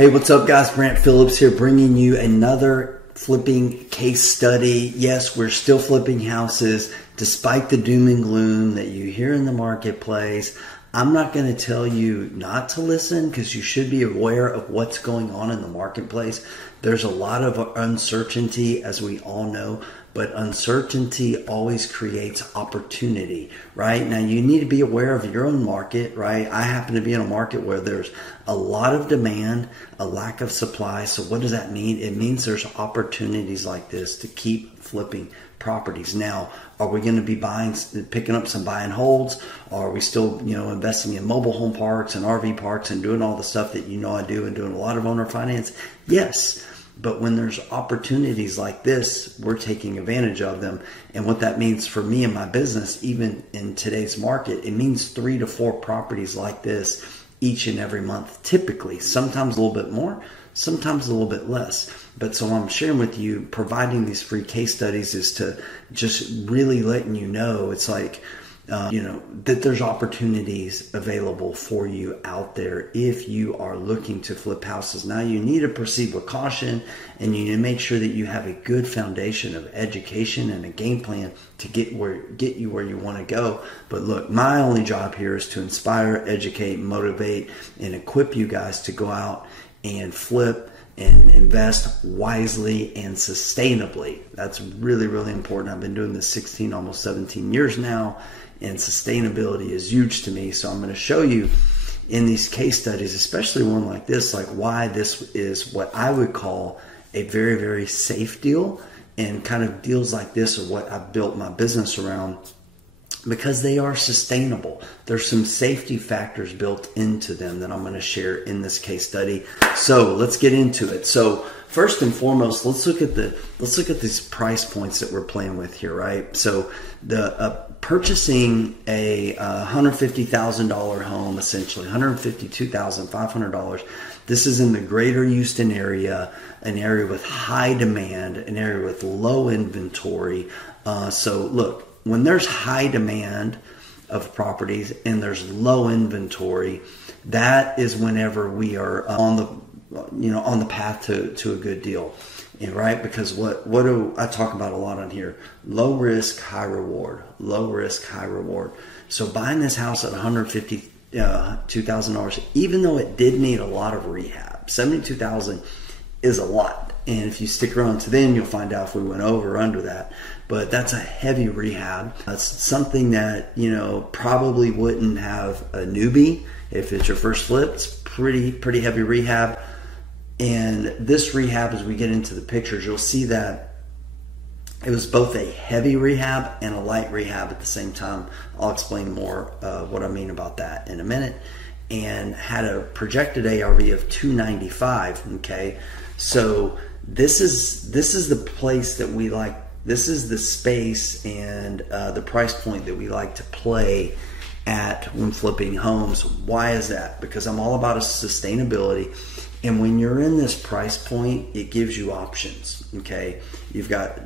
Hey, what's up guys? Brant Phillips here, bringing you another flipping case study. Yes, we're still flipping houses despite the doom and gloom that you hear in the marketplace. I'm not going to tell you not to listen because you should be aware of what's going on in the marketplace. There's a lot of uncertainty, as we all know, but uncertainty always creates opportunity, right? Now, you need to be aware of your own market, right? I happen to be in a market where there's a lot of demand, a lack of supply. So what does that mean? It means there's opportunities like this to keep flipping properties. Now, are we going to be picking up some buy and holds? Or are we still, investing in mobile home parks and RV parks and doing all the stuff that I do and doing a lot of owner finance? Yes. But when there's opportunities like this, we're taking advantage of them. And what that means for me and my business, even in today's market, it means 3 to 4 properties like this each and every month, typically. Sometimes a little bit more, sometimes a little bit less. But so I'm sharing with you, providing these free case studies is to just really letting you know, it's like, that there's opportunities available for you out there if you are looking to flip houses. Now, you need to proceed with caution, and you need to make sure that you have a good foundation of education and a game plan to get you where you want to go. But look, my only job here is to inspire, educate, motivate, and equip you guys to go out and flip and invest wisely and sustainably. That's really, really important. I've been doing this 16, almost 17 years now, and sustainability is huge to me. So I'm going to show you in these case studies, especially one like this, like why this is what I would call a very, very safe deal, and kind of deals like this are what I've built my business around, because they are sustainable. There's some safety factors built into them that I'm going to share in this case study. So let's get into it. So first and foremost, let's look at these price points that we're playing with here, right? So the purchasing a $150,000 home, essentially $152,500. This is in the greater Houston area, an area with high demand, an area with low inventory. So look, when there's high demand of properties and there's low inventory, that is whenever we are on the path to a good deal, right? Because what do I talk about a lot on here? Low risk, high reward. Low risk, high reward. So buying this house at $152,000, even though it did need a lot of rehab, $72,000 is a lot. And if you stick around to the end, you'll find out if we went over or under that. But that's a heavy rehab. That's something that, probably wouldn't have a newbie if it's your first flip. It's pretty heavy rehab. And this rehab, as we get into the pictures, you'll see that it was both a heavy rehab and a light rehab at the same time. I'll explain more what I mean about that in a minute. And had a projected ARV of 295. Okay, so this is the place that we like. This is the space and the price point that we like to play at when flipping homes. Why is that? Because I'm all about sustainability. And when you're in this price point, it gives you options, okay? You've got,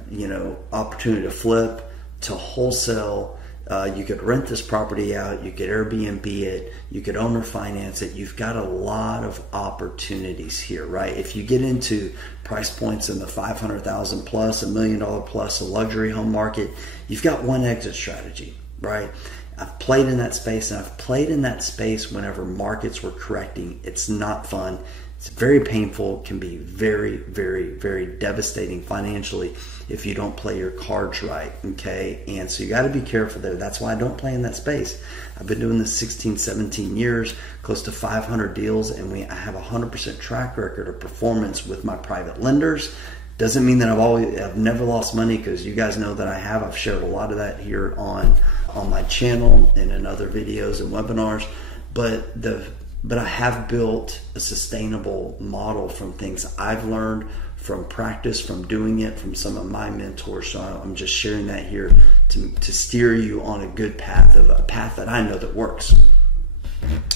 opportunity to flip, to wholesale. You could rent this property out. You could Airbnb it. You could owner finance it. You've got a lot of opportunities here, right? If you get into price points in the $500,000 plus, $1 million plus, a luxury home market, you've got one exit strategy, right? I've played in that space, and I've played in that space whenever markets were correcting. It's not fun. It's very painful. It can be very, very, very devastating financially if you don't play your cards right, okay? And so you got to be careful there. That's why I don't play in that space. I've been doing this 16, 17 years, close to 500 deals, and I have a 100% track record of performance with my private lenders. Doesn't mean that I've never lost money, because you guys know that I have. I've shared a lot of that here on my channel and in other videos and webinars. But I have built a sustainable model from things I've learned, from practice, from doing it, from some of my mentors. So I'm just sharing that here to steer you on a good path, a path that I know that works.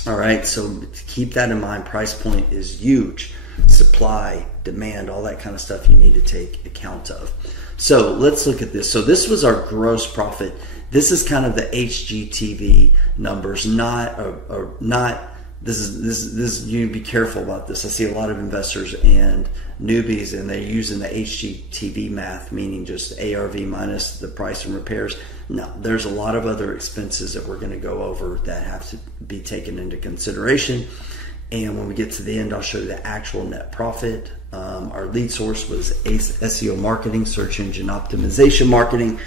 All right, so keep that in mind. Price point is huge. Supply, demand, all that kind of stuff you need to take account of. So let's look at this. So this was our gross profit. This is kind of the HGTV numbers, not you need to be careful about this. I see a lot of investors and newbies, and they're using the HGTV math, meaning just ARV minus the price and repairs. No, there's a lot of other expenses that we're going to go over that have to be taken into consideration. And when we get to the end, I'll show you the actual net profit. Our lead source was SEO marketing, search engine optimization marketing.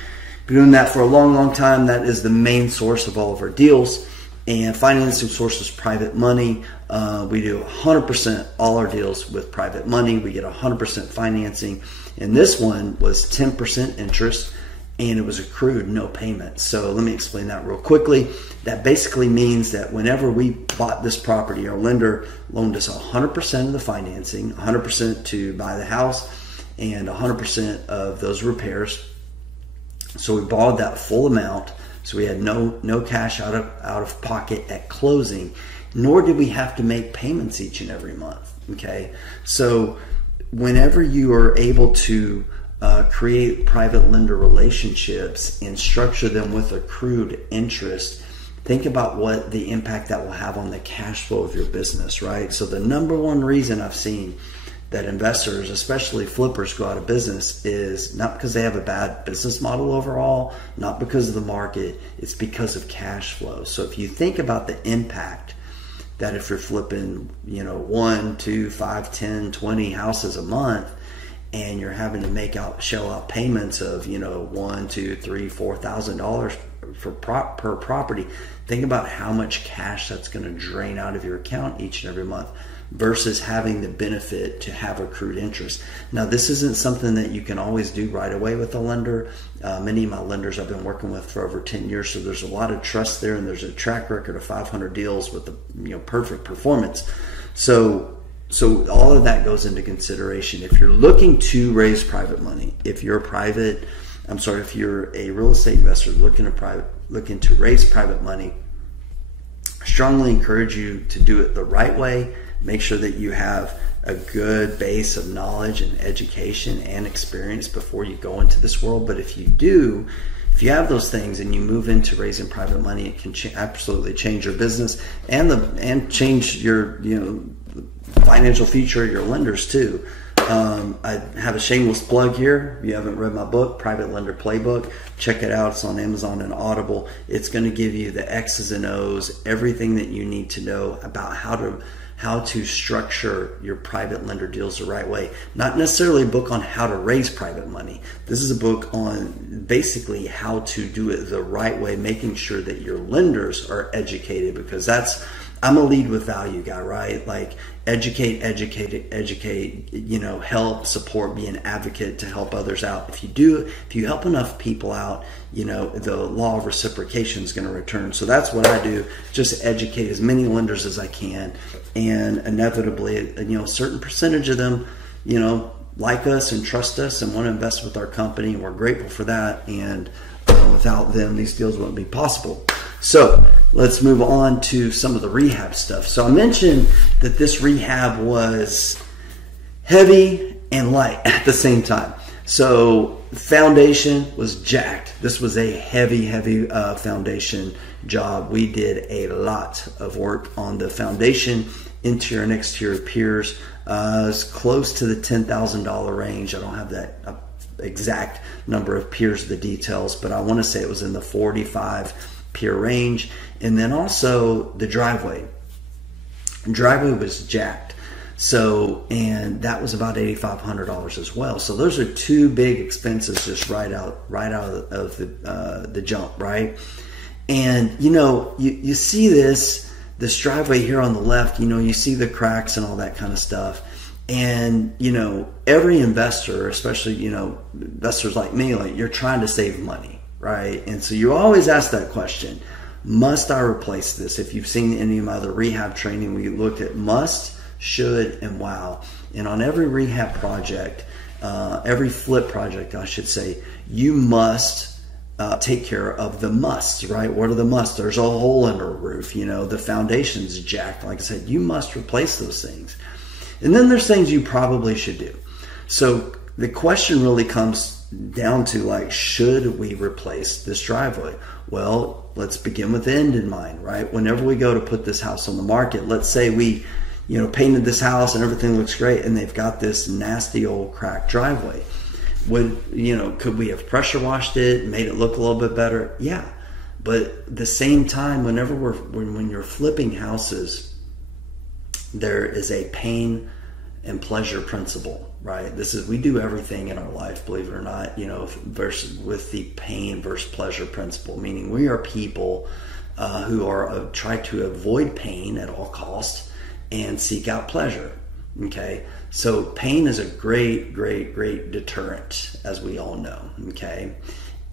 Been doing that for a long, long time. That is the main source of all of our deals. And financing source is private money. We do 100% all our deals with private money. We get 100% financing. And this one was 10% interest, and it was accrued, no payment. So let me explain that real quickly. That basically means that whenever we bought this property, our lender loaned us 100% of the financing, 100% to buy the house, and 100% of those repairs. So we borrowed that full amount. So we had no cash out of pocket at closing, nor did we have to make payments each and every month. Okay, so whenever you are able to create private lender relationships and structure them with accrued interest, think about what the impact that will have on the cash flow of your business, right? So the number one reason I've seen that investors, especially flippers, go out of business is not because they have a bad business model overall, not because of the market, it's because of cash flow. So if you think about the impact that if you're flipping, 1, 2, 5, 10, 20 houses a month, and you're having to shell out payments of, $1, $2, $3, $4,000 per property, think about how much cash that's going to drain out of your account each and every month, versus having the benefit to have accrued interest. Now, this isn't something that you can always do right away with a lender. Many of my lenders I've been working with for over 10 years, so there's a lot of trust there, and there's a track record of 500 deals with the perfect performance. So all of that goes into consideration. If you're looking to raise private money, if you're a real estate investor looking to raise private money, I strongly encourage you to do it the right way. Make sure that you have a good base of knowledge and education and experience before you go into this world. But if you have those things and you move into raising private money, it can absolutely change your business and change your financial future of your lenders too. I have a shameless plug here. If you haven't read my book, Private Lender Playbook, check it out. It's on Amazon and Audible. It's going to give you the X's and O's, everything that you need to know about how to structure your private lender deals the right way. Not necessarily a book on how to raise private money. This is a book on basically how to do it the right way, making sure that your lenders are educated, because I'm a lead with value guy, right? Like educate, help, support, be an advocate to help others out. If you help enough people out, the law of reciprocation is going to return. So that's what I do, just educate as many lenders as I can. And inevitably, a certain percentage of them, like us and trust us and want to invest with our company. And we're grateful for that. And without them, these deals wouldn't be possible. So let's move on to some of the rehab stuff. So I mentioned that this rehab was heavy and light at the same time. So foundation was jacked. This was a heavy foundation job. We did a lot of work on the foundation, interior and exterior piers. It's close to the $10,000 range. I don't have that exact number of piers, the details, but I want to say it was in the 45 pier range. And then also the driveway was jacked. So, and that was about $8,500 as well. So those are two big expenses just right out of the jump, right? And you see this driveway here on the left, you see the cracks and all that kind of stuff. And, every investor, especially, investors like me, like you're trying to save money, right? And so you always ask that question, must I replace this? If you've seen any of my other rehab training, we looked at must, should, and wow. And on every rehab project, every flip project, I should say, you must take care of the musts, right? What are the musts? There's a hole in a roof, the foundation's jacked. Like I said, you must replace those things. And then there's things you probably should do. So the question really comes down to, like, should we replace this driveway? Well, let's begin with the end in mind, right? Whenever we go to put this house on the market, let's say we, painted this house and everything looks great, and they've got this nasty old cracked driveway. Could we have pressure washed it, made it look a little bit better? Yeah. But at the same time, when you're flipping houses, there is a pain and pleasure principle, right? We do everything in our life, believe it or not, with the pain versus pleasure principle, meaning we are people who are try to avoid pain at all costs and seek out pleasure. Okay, so pain is a great deterrent, as we all know. Okay,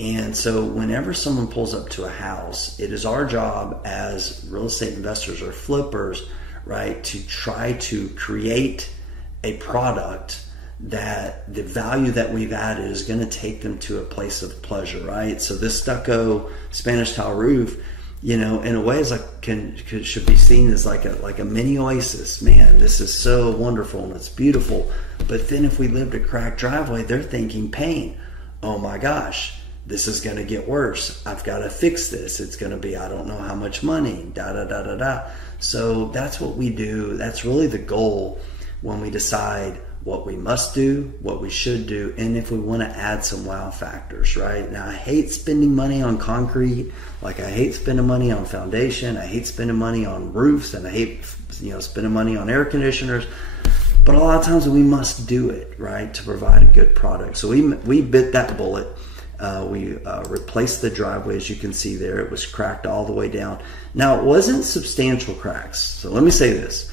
and so whenever someone pulls up to a house, it is our job as real estate investors or flippers, right, to try to create a product that the value that we've added is going to take them to a place of pleasure, right? So this stucco Spanish tile roof, in a way, is should be seen as like a mini oasis. Man, this is so wonderful and it's beautiful. But then if we lived a cracked driveway, they're thinking pain. Oh my gosh, this is going to get worse. I've got to fix this. It's going to be, I don't know how much money, So that's what we do. That's really the goal when we decide what we must do, what we should do, and if we want to add some wow factors, right? Now, I hate spending money on concrete. Like, I hate spending money on foundation. I hate spending money on roofs, and I hate, spending money on air conditioners. But a lot of times we must do it, right, to provide a good product. So we bit that bullet. We replaced the driveway, as you can see there. It was cracked all the way down. Now, it wasn't substantial cracks. So let me say this.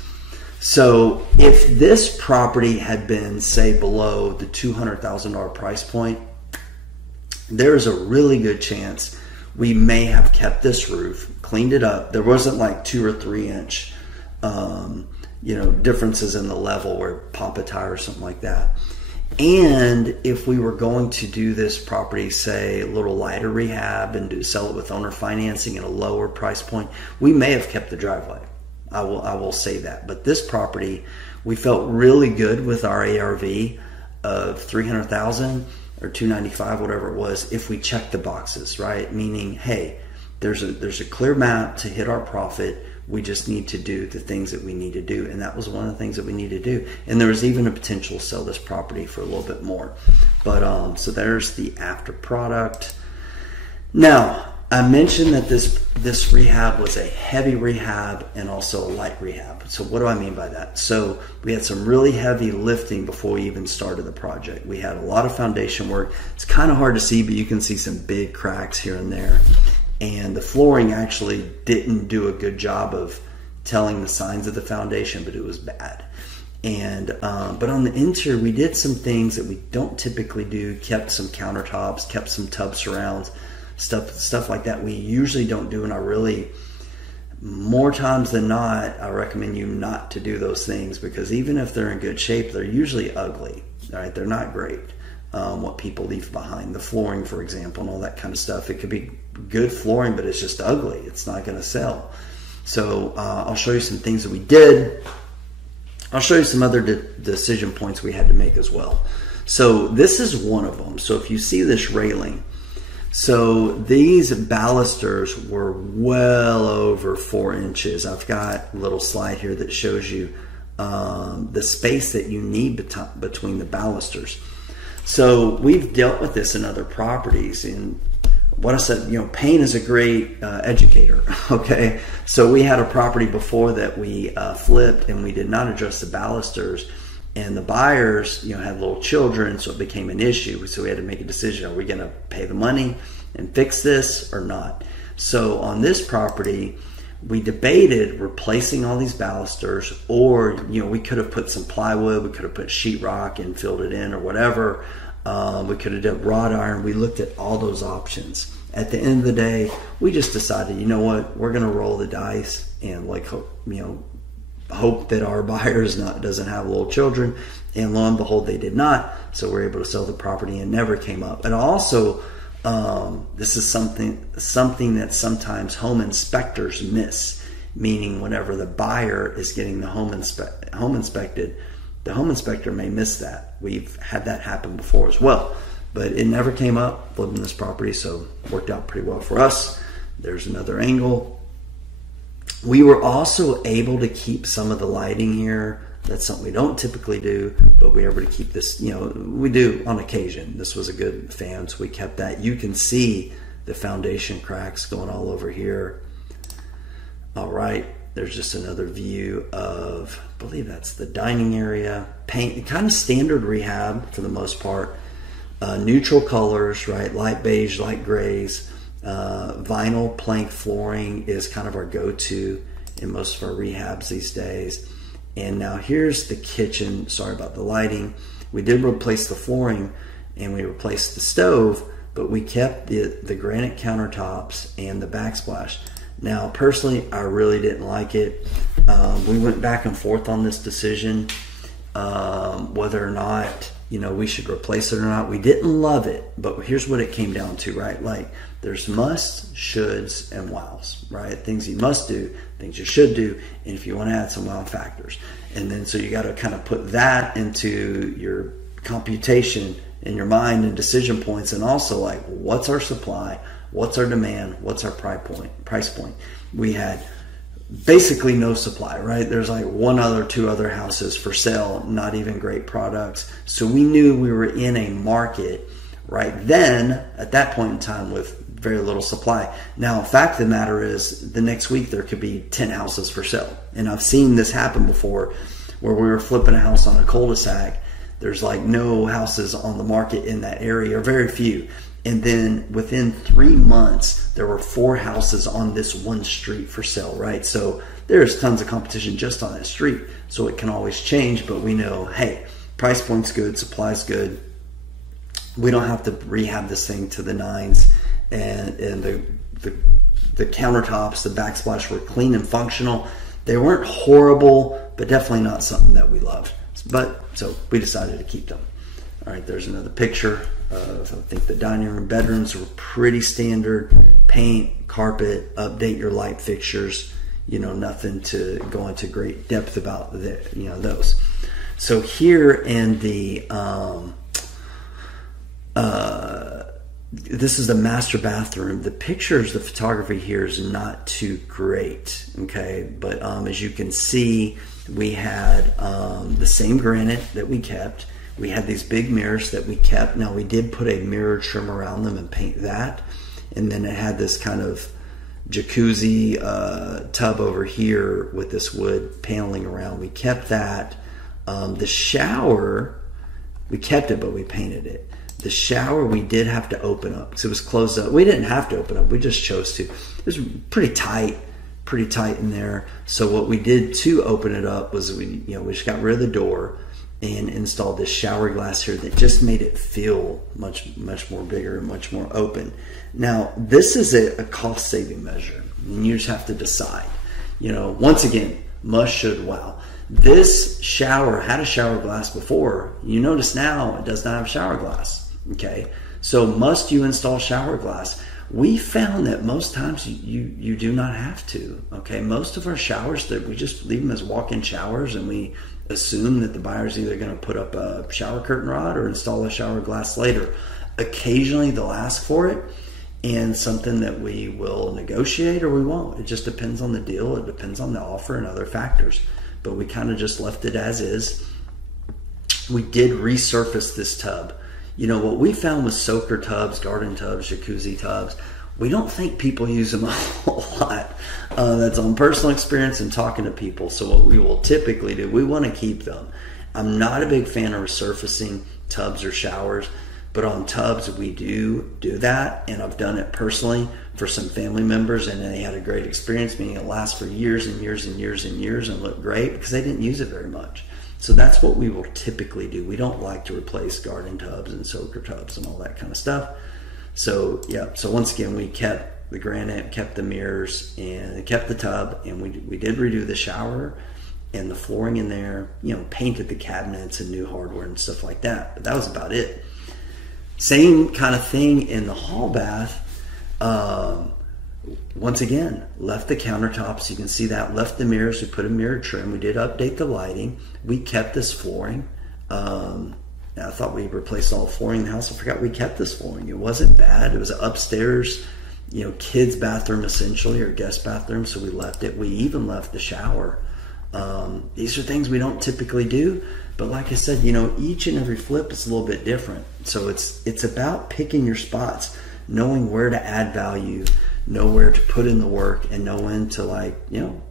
So if this property had been, say, below the $200,000 price point, there's a really good chance we may have kept this roof, cleaned it up. There wasn't like 2 or 3 inch, differences in the level where pop a tire or something like that. And if we were going to do this property, say, a little lighter rehab and sell it with owner financing at a lower price point, we may have kept the driveway. I will say that. But this property, we felt really good with our ARV of 300,000 or 295, whatever it was, if we checked the boxes, right? Meaning, hey, there's a clear map to hit our profit. We just need to do the things that we need to do. And that was one of the things that we need to do. And there was even a potential to sell this property for a little bit more. But so there's the after product. Now, I mentioned that this rehab was a heavy rehab and also a light rehab. So what do I mean by that? So we had some really heavy lifting before we even started the project. We had a lot of foundation work. It's kind of hard to see, but you can see some big cracks here and there. And the flooring actually didn't do a good job of telling the signs of the foundation, but it was bad. And but on the interior, we did some things that we don't typically do. Kept some countertops, kept some tub surrounds, stuff like that we usually don't do. And I really, more times than not, I recommend you not to do those things, because even if they're in good shape, they're usually ugly. All right, they're not great. What people leave behind, the flooring, for example, and all that kind of stuff. It could be good flooring, but it's just ugly. It's not going to sell. So I'll show you some things that we did. I'll show you some other decision points we had to make as well. So this is one of them. So if you see this railing, so these balusters were well over 4 inches. I've got a little slide here that shows you the space that you need between the balusters. So we've dealt with this in other properties, and what I said, pain is a great educator. Okay, so we had a property before that we flipped, and we did not address the balusters, and the buyers, had little children, so it became an issue. So we had to make a decision: are we going to pay the money and fix this or not? So on this property, we debated replacing all these balusters, or we could have put some plywood, we could have put sheetrock and filled it in, or whatever. We could have done wrought iron. We looked at all those options. At the end of the day, we just decided, you know what, we're going to roll the dice and hope that our buyers doesn't have little children. And lo and behold, they did not. So we're able to sell the property and never came up. And also, this is something that sometimes home inspectors miss, meaning whenever the buyer is getting the home inspected, the home inspector may miss that. We've had that happen before as well, but it never came up flipping this property, so it worked out pretty well for us. There's another angle. We were also able to keep some of the lighting here. That's something we don't typically do, but we were able to keep this, you know, we do on occasion. This was a good fan, so we kept that. You can see the foundation cracks going all over here. All right, there's just another view of, I believe that's the dining area. Paint, kind of standard rehab for the most part. Neutral colors, right? Light beige, light grays. Vinyl plank flooring is kind of our go-to in most of our rehabs these days. And now here's the kitchen. Sorry about the lighting. We did replace the flooring and we replaced the stove, but we kept the granite countertops and the backsplash. Now, personally, I really didn't like it. We went back and forth on this decision, whether or not, you know, we should replace it or not. We didn't love it, but here's what it came down to, right? Like, there's musts, shoulds, and wows, right? Things you must do, things you should do, and if you want to add some wow factors. And then so you got to kind of put that into your computation in your mind and decision points, and also like, what's our supply? What's our demand? What's our price point? We had basically no supply, right? There's like two other houses for sale, not even great products. So we knew we were in a market right then at that point in time with very little supply. Now, the fact of the matter is the next week there could be 10 houses for sale. And I've seen this happen before where we were flipping a house on a cul-de-sac. There's like no houses on the market in that area, or very few. And then within 3 months, there were 4 houses on this one street for sale, right? So there's tons of competition just on that street. So it can always change, but we know, hey, price point's good, supply's good. We don't have to rehab this thing to the nines. And the countertops, the backsplash were clean and functional. They weren't horrible, but definitely not something that we loved. But so we decided to keep them. All right, there's another picture of, I think the dining room, bedrooms were pretty standard. Paint, carpet, update your light fixtures. You know, nothing to go into great depth about those. So here in the this is the master bathroom. The pictures, the photography here is not too great, okay? But as you can see, we had the same granite that we kept. We had these big mirrors that we kept. Now, we did put a mirror trim around them and paint that. And then it had this kind of jacuzzi tub over here with this wood paneling around. We kept that. The shower, we kept it, but we painted it. The shower we did have to open up because it was closed up. We didn't have to open up. We just chose to. It was pretty tight in there. So what we did to open it up was we just got rid of the door and installed this shower glass here that just made it feel much more bigger and much more open. Now, this is a cost-saving measure, and you just have to decide. You know, once again, must, should, wow. This shower had a shower glass before. You notice now it does not have shower glass. Okay, so must you install shower glass? We found that most times you do not have to. Okay, most of our showers, that we just leave them as walk-in showers, and we assume that the buyer's either going to put up a shower curtain rod or install a shower glass later. Occasionally they'll ask for it, and something that we will negotiate or we won't. It just depends on the deal. It depends on the offer and other factors. But we kind of just left it as is. We did resurface this tub. You know, what we found with soaker tubs, garden tubs, jacuzzi tubs, we don't think people use them a whole lot. That's on personal experience and talking to people. So what we will typically do, we want to keep them. I'm not a big fan of resurfacing tubs or showers, but on tubs we do that, and I've done it personally for some family members, and they had a great experience, meaning it lasts for years and years and years and years and look great because they didn't use it very much. So that's what we will typically do. We don't like to replace garden tubs and soaker tubs and all that kind of stuff. So yeah, so once again, we kept the granite, kept the mirrors, and kept the tub, and we did redo the shower and the flooring in there, you know, painted the cabinets and new hardware and stuff like that. But that was about it. Same kind of thing in the hall bath. Once again, left the countertops, you can see that, left the mirrors, we put a mirror trim, we did update the lighting, we kept this flooring. I thought we replaced all the flooring in the house. I forgot we kept this flooring. It wasn't bad. It was upstairs. kids' bathroom essentially, or guest bathroom, so we left it. We even left the shower. These are things we don't typically do, but like I said, each and every flip is a little bit different. So it's about picking your spots, knowing where to add value, know where to put in the work, and know when to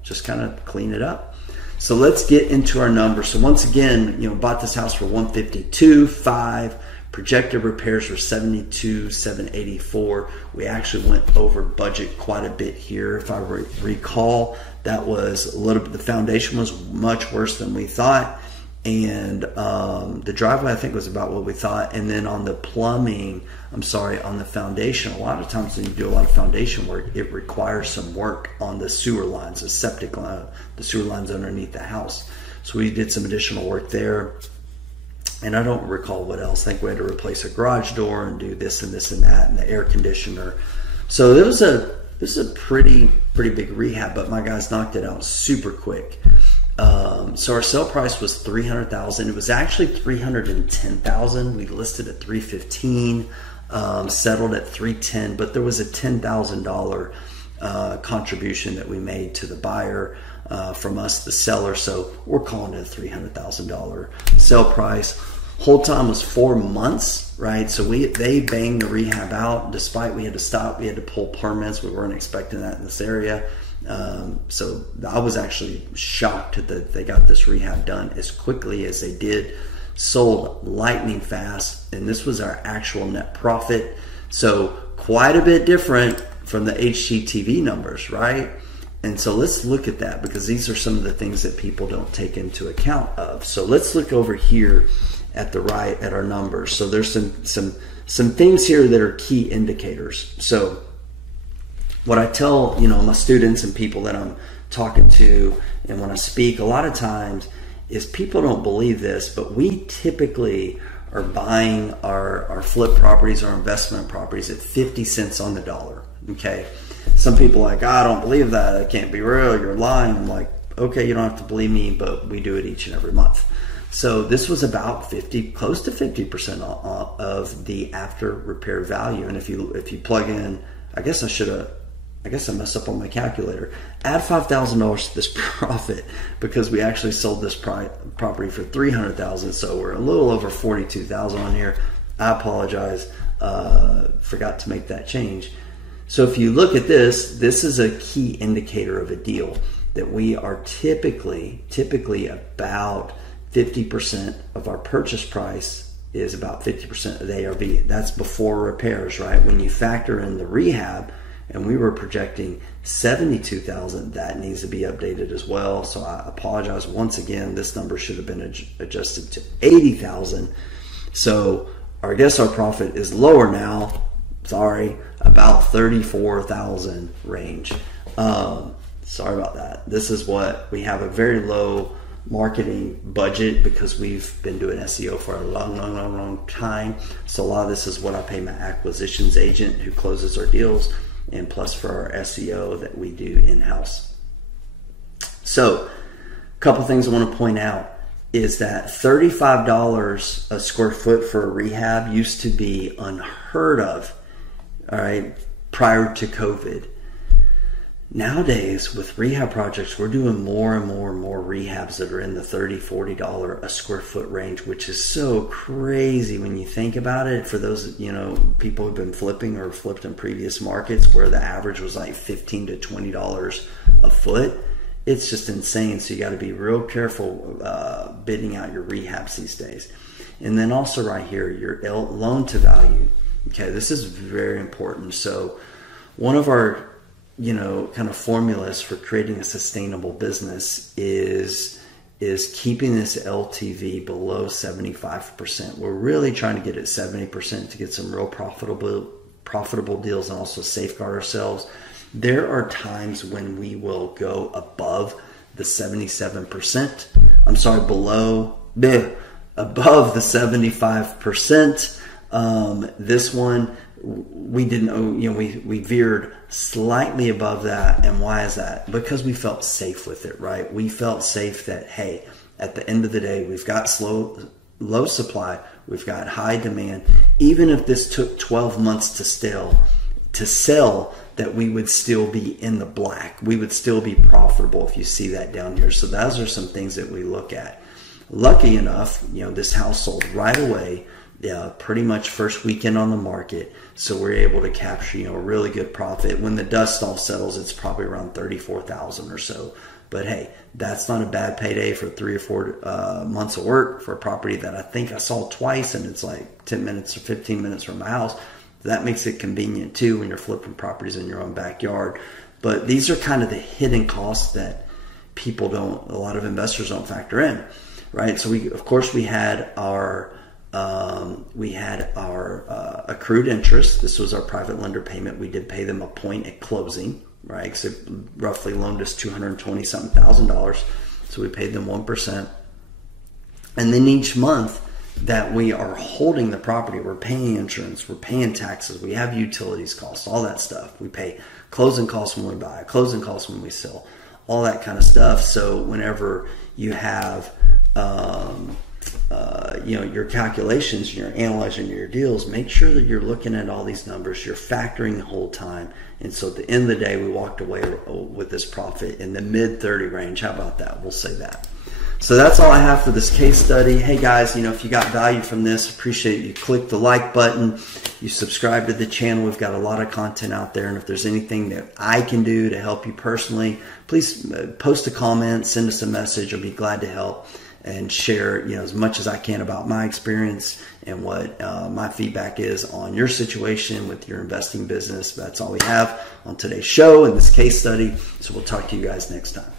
just kind of clean it up. So let's get into our numbers. So once again, bought this house for $152,500. Projected repairs were $72,784. We actually went over budget quite a bit here. If I recall, that was a little bit, the foundation was much worse than we thought. And the driveway, I think, was about what we thought. And then on the plumbing, on the foundation, a lot of times when you do a lot of foundation work, it requires some work on the sewer lines, the septic line, the sewer lines underneath the house. So we did some additional work there. And I don't recall what else. I think we had to replace a garage door and do this and this and that, and the air conditioner. So this is a pretty big rehab, but my guys knocked it out super quick. So our sale price was $300,000. It was actually $310,000. We listed at $315,000, settled at $310,000, but there was a $10,000 contribution that we made to the buyer from us, the seller. So we're calling it a $300,000 sale price. Hold time was 4 months, right? So they banged the rehab out, despite we had to stop. We had to pull permits. We weren't expecting that in this area. So I was actually shocked that they got this rehab done as quickly as they did. Sold lightning fast, and this was our actual net profit. So quite a bit different from the HGTV numbers, right? And so let's look at that, because these are some of the things that people don't take into account of. So let's look over here at the right at our numbers. So there's some things here that are key indicators. So what I tell my students and people that I'm talking to, and when I speak, a lot of times is people don't believe this, but we typically are buying our flip properties, our investment properties at 50 cents on the dollar. Okay. Some people are like, I don't believe that. It can't be real. You're lying. I'm like, okay, you don't have to believe me, but we do it each and every month. So this was about close to 50% of the after repair value. And if you plug in, I guess I messed up on my calculator. Add $5,000 to this profit, because we actually sold this property for $300,000. So we're a little over $42,000 on here. I apologize. Forgot to make that change. So if you look at this is a key indicator of a deal, that we are typically about 50% of our purchase price is about 50% of the ARV. That's before repairs, right? When you factor in the rehab, and we were projecting $72,000, that needs to be updated as well. So I apologize once again. This number should have been adjusted to $80,000. So I guess our profit is lower now. Sorry, about $34,000 range. Sorry about that. This is what we have, a very low marketing budget, because we've been doing SEO for a long time. So a lot of this is what I pay my acquisitions agent who closes our deals, and plus for our SEO that we do in-house. So a couple things I want to point out is that $35 a square foot for a rehab used to be unheard of, all right, prior to COVID. Nowadays, with rehab projects, we're doing more and more rehabs that are in the $30, $40 a square foot range, which is so crazy when you think about it. For those, people who've been flipping or flipped in previous markets where the average was like $15 to $20 a foot, it's just insane. So you got to be real careful bidding out your rehabs these days. And then also right here, your loan to value. Okay, this is very important. So one of our kind of formulas for creating a sustainable business is keeping this LTV below 75%. We're really trying to get it 70% to get some real profitable deals, and also safeguard ourselves. There are times when we will go above the 77%. I'm sorry, above the 75%. This one, we didn't, we veered slightly above that. And why is that? Because we felt safe with it, right? We felt safe that, hey, at the end of the day, we've got low supply, we've got high demand. Even if this took 12 months to to sell, that we would still be in the black. We would still be profitable if you see that down here. So those are some things that we look at. Lucky enough, this house sold right away, pretty much first weekend on the market. So we're able to capture, a really good profit. When the dust all settles, it's probably around $34,000 or so. But hey, that's not a bad payday for 3 or 4 months of work for a property that I think I saw twice, and it's like 10 minutes or 15 minutes from my house. That makes it convenient too when you're flipping properties in your own backyard. But these are kind of the hidden costs that a lot of investors don't factor in, right? So we had our accrued interest. This was our private lender payment. We did pay them a point at closing, right? Because it roughly loaned us $220,000. So we paid them 1%. And then each month that we are holding the property, we're paying insurance, we're paying taxes, we have utilities costs, all that stuff. We pay closing costs when we buy, closing costs when we sell, all that kind of stuff. So whenever you have your calculations, you're analyzing your deals, make sure that you're looking at all these numbers, you're factoring the whole time. And so at the end of the day, we walked away with this profit in the mid 30 range. How about that? We'll say that. So that's all I have for this case study. Hey guys, if you got value from this, appreciate you click the like button, you subscribe to the channel. We've got a lot of content out there, and if there's anything that I can do to help you personally, please post a comment, send us a message. I'll be glad to help and share as much as I can about my experience and what my feedback is on your situation with your investing business. That's all we have on today's show in this case study. So we'll talk to you guys next time.